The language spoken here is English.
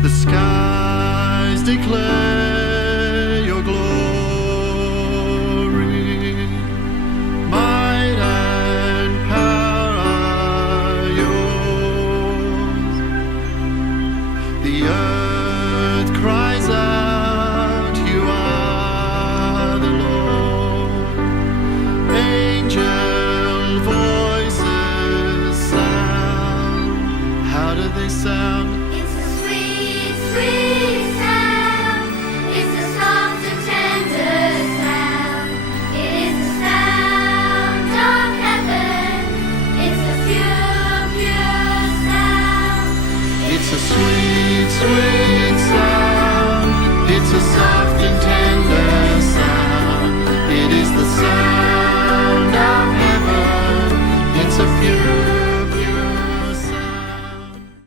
The skies declare your glory. Might and power are yours. The earth cries out, you are the Lord. Angel voices sound. How do they sound? It's a sweet, sweet sound. It's a soft and tender sound. It is the sound of heaven. It's a pure